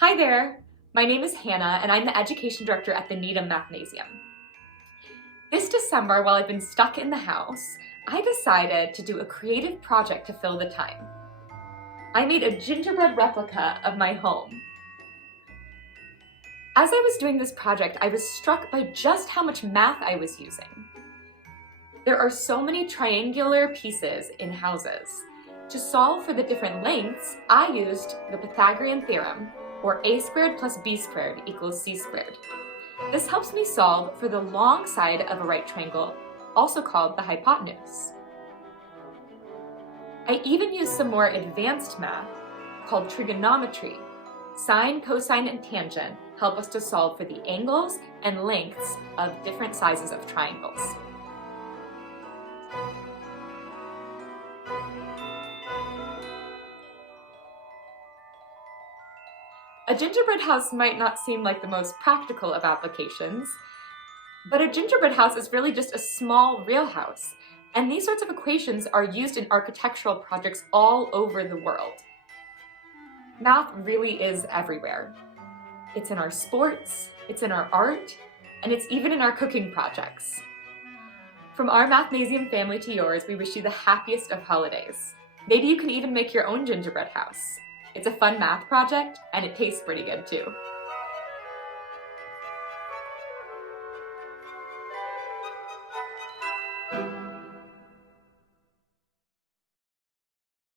Hi there, my name is Hannah and I'm the Education Director at the Needham Mathnasium. This December, while I've been stuck in the house, I decided to do a creative project to fill the time. I made a gingerbread replica of my home. As I was doing this project, I was struck by just how much math I was using. There are so many triangular pieces in houses. To solve for the different lengths, I used the Pythagorean theorem, or a squared plus b squared equals c squared. This helps me solve for the long side of a right triangle, also called the hypotenuse. I even used some more advanced math called trigonometry. Sine, cosine, and tangent help us to solve for the angles and lengths of different sizes of triangles. A gingerbread house might not seem like the most practical of applications, but a gingerbread house is really just a small real house, and these sorts of equations are used in architectural projects all over the world. Math really is everywhere. It's in our sports, it's in our art, and it's even in our cooking projects. From our Mathnasium family to yours, we wish you the happiest of holidays. Maybe you can even make your own gingerbread house. It's a fun math project, and it tastes pretty good too.